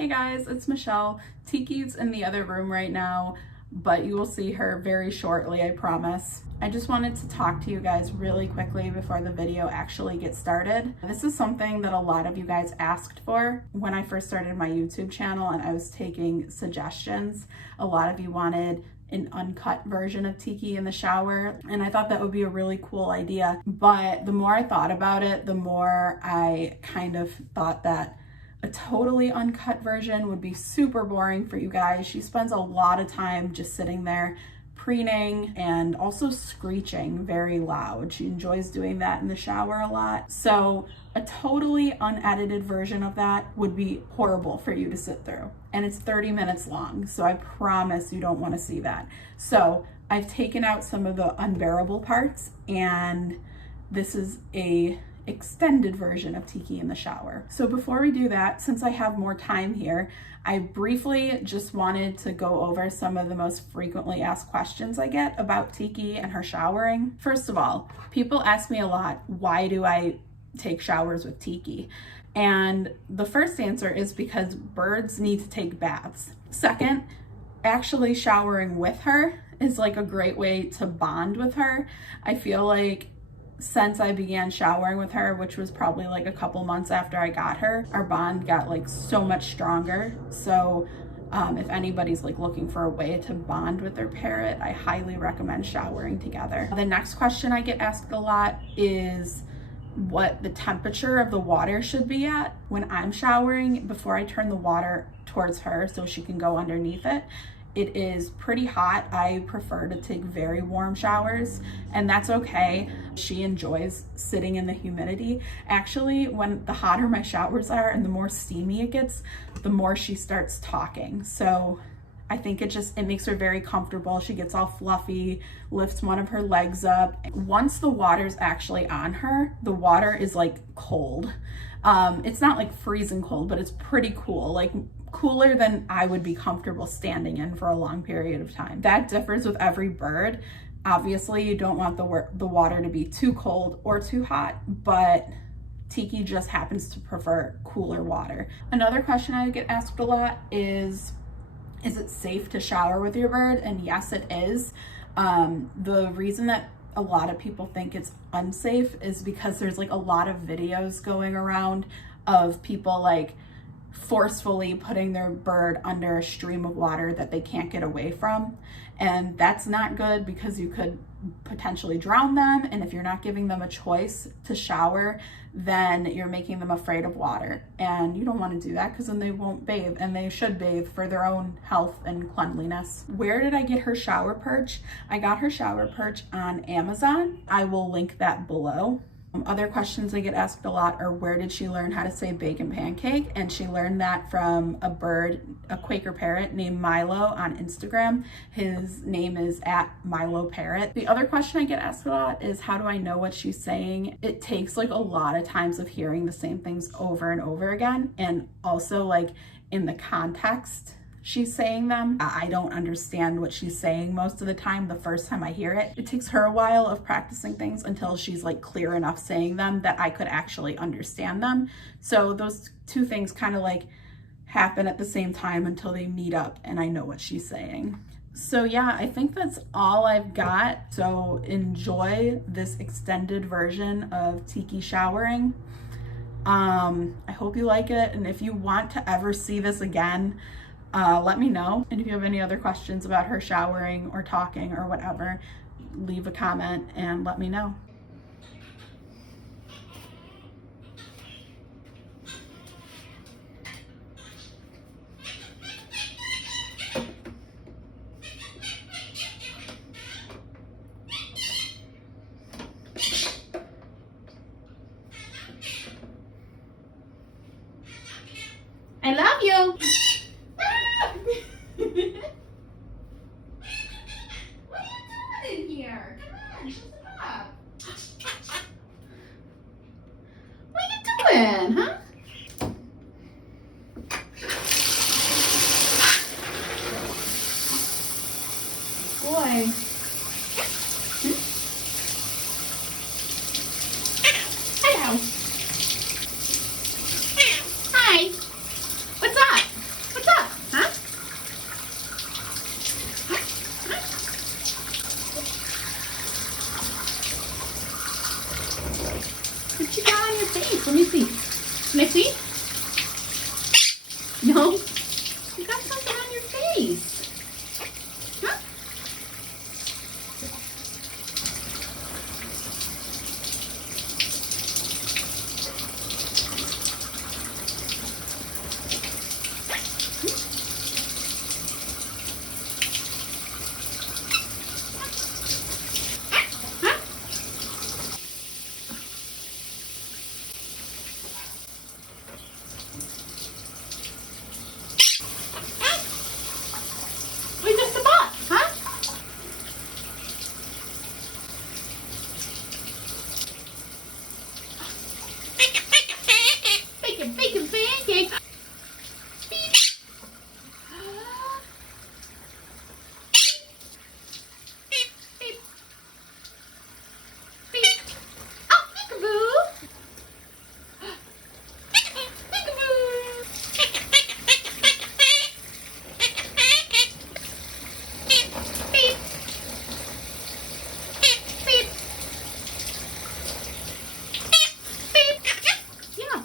Hey guys, it's Michelle. Tiki's in the other room right now, but you will see her very shortly, I promise. I just wanted to talk to you guys really quickly before the video actually gets started. This is something that a lot of you guys asked for when I first started my YouTube channel and I was taking suggestions. A lot of you wanted an uncut version of Tiki in the shower, and I thought that would be a really cool idea. But the more I thought about it, the more I kind of thought that a totally uncut version would be super boring for you guys. She spends a lot of time just sitting there preening and also screeching very loud. She enjoys doing that in the shower a lot. So a totally unedited version of that would be horrible for you to sit through. And it's 30 minutes long, so I promise you don't want to see that. So I've taken out some of the unbearable parts, and this is a extended version of Tiki in the shower. So before we do that, since I have more time here, I briefly just wanted to go over some of the most frequently asked questions I get about Tiki and her showering. First of all, people ask me a lot, why do I take showers with Tiki? And the first answer is because birds need to take baths. Second, actually showering with her is like a great way to bond with her. I feel like since I began showering with her, which was probably like a couple months after I got her, our bond got like so much stronger. So if anybody's like looking for a way to bond with their parrot, I highly recommend showering together. The next question I get asked a lot is what the temperature of the water should be at when I'm showering before I turn the water towards her so she can go underneath it. It is pretty hot. I prefer to take very warm showers, and that's okay. She enjoys sitting in the humidity. Actually, when the hotter my showers are and the more steamy it gets, the more she starts talking. So I think it makes her very comfortable. She gets all fluffy, lifts one of her legs up. Once the water's actually on her, the water is like cold. It's not like freezing cold, but it's pretty cool, like cooler than I would be comfortable standing in for a long period of time. That differs with every bird. Obviously, you don't want the water to be too cold or too hot, but Tiki just happens to prefer cooler water. Another question I get asked a lot is it safe to shower with your bird? And yes, it is. The reason that a lot of people think it's unsafe is because there's like a lot of videos going around of people like forcefully putting their bird under a stream of water that they can't get away from. And that's not good because you could potentially drown them. And if you're not giving them a choice to shower, then you're making them afraid of water. And you don't want to do that because then they won't bathe, and they should bathe for their own health and cleanliness. Where did I get her shower perch? I got her shower perch on Amazon. I will link that below. Other questions I get asked a lot are where did she learn how to say bacon pancake? And she learned that from a bird, a Quaker parrot named Milo on Instagram. His name is @MiloParrot. The other question I get asked a lot is how do I know what she's saying? It takes like a lot of times of hearing the same things over and over again, and also like in the context she's saying them. I don't understand what she's saying most of the time the first time I hear it. It takes her a while of practicing things until she's like clear enough saying them that I could actually understand them. So those two things kind of like happen at the same time until they meet up and I know what she's saying. So yeah, I think that's all I've got. So enjoy this extended version of Tiki showering. I hope you like it, and if you want to ever see this again, let me know. And if you have any other questions about her showering or talking or whatever, leave a comment and let me know. I love you. What are you doing in here? Come on, shut it up. What are you doing, huh? Boy. Hello. Hi. What's up? No? You got something on your face. Huh? We just a bot, huh? Bacon, bacon, pancakes. Beep. Beep, beep. Beep. Oh, peekaboo. Peekaboo. Beep. Beep. Beep. Beep. Yeah.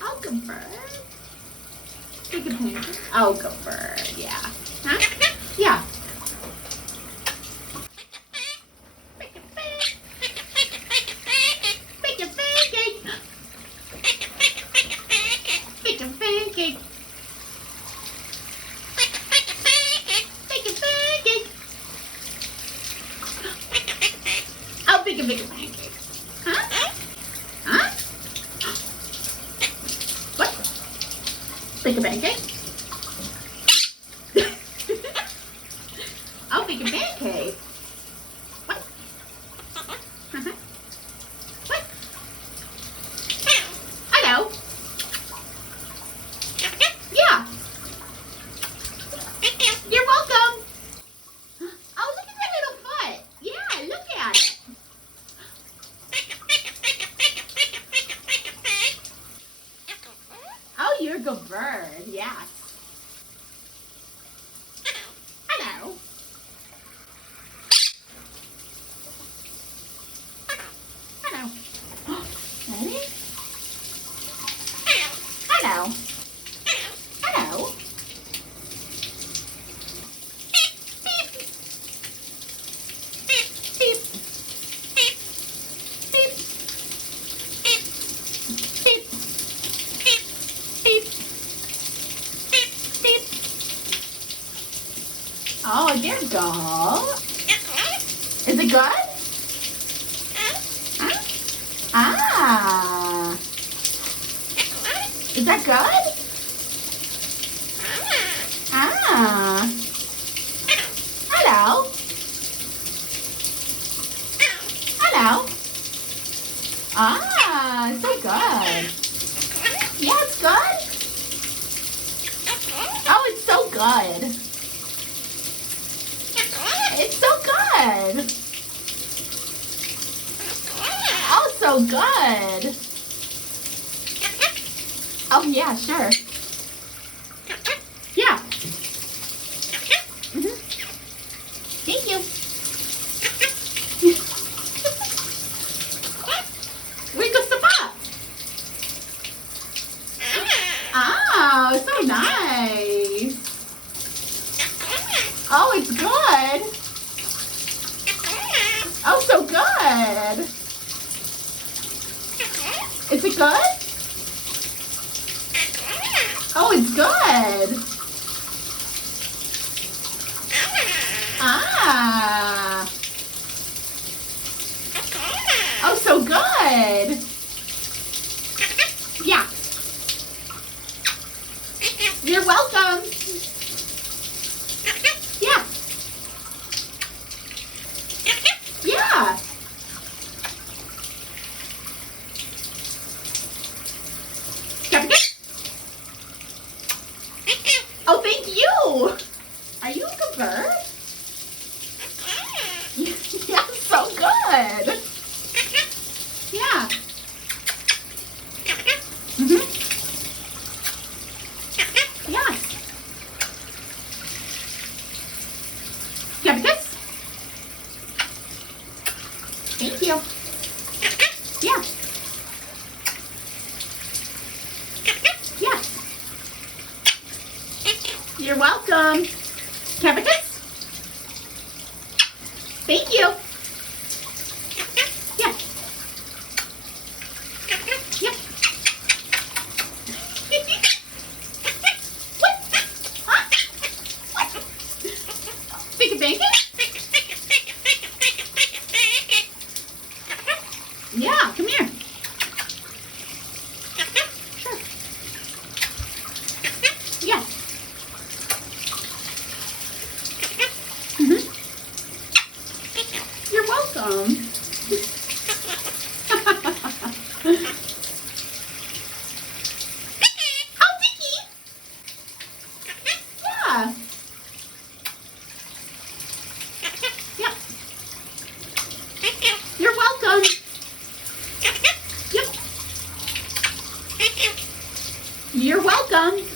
I'll go bird. Take a pancake. I'll go bird. Yeah. Huh? Yeah. Bacon pancake. Bacon pancake. Bacon pancake. I'll bake a bacon pancake. Huh? Huh? What? Bake a pancake? I'll bake a pancake. What? Uh-huh. What? Hello. Yeah. You're welcome. Oh, look at that little foot. Yeah, look at it. Oh, you're a good bird. Yes. Hello. Hello. Ready? Hello. Hello. Beep. Beep. Beep. Beep. Beep. Beep. Beep. Beep. Beep. Oh, there you go. Is it good? Huh? Ah. Is that good? Ah. Hello. Hello. Ah, so good. Yeah, it's good. Oh, it's so good. It's so good. Oh, so good. Oh, yeah, sure. Yeah. Mm-hmm. Thank you. We go sapa. Oh, so nice. Oh, it's good. Oh, so good. Is it good? Oh, it's good. Ah. Oh, so good. Yeah. You're welcome. Yeah. Yeah. Oh, thank you. Are you a good bird? Yeah, so good. Yeah. Mm-hmm. Yeah. You're welcome. Can I have a kiss? Thank you. Yeah. Yep. What? Huh? What? Think of bacon? Yeah, come here. Sure. Yeah. You're welcome. Oh, Tiki. Yeah. Yep. You're welcome. Yep. You're welcome.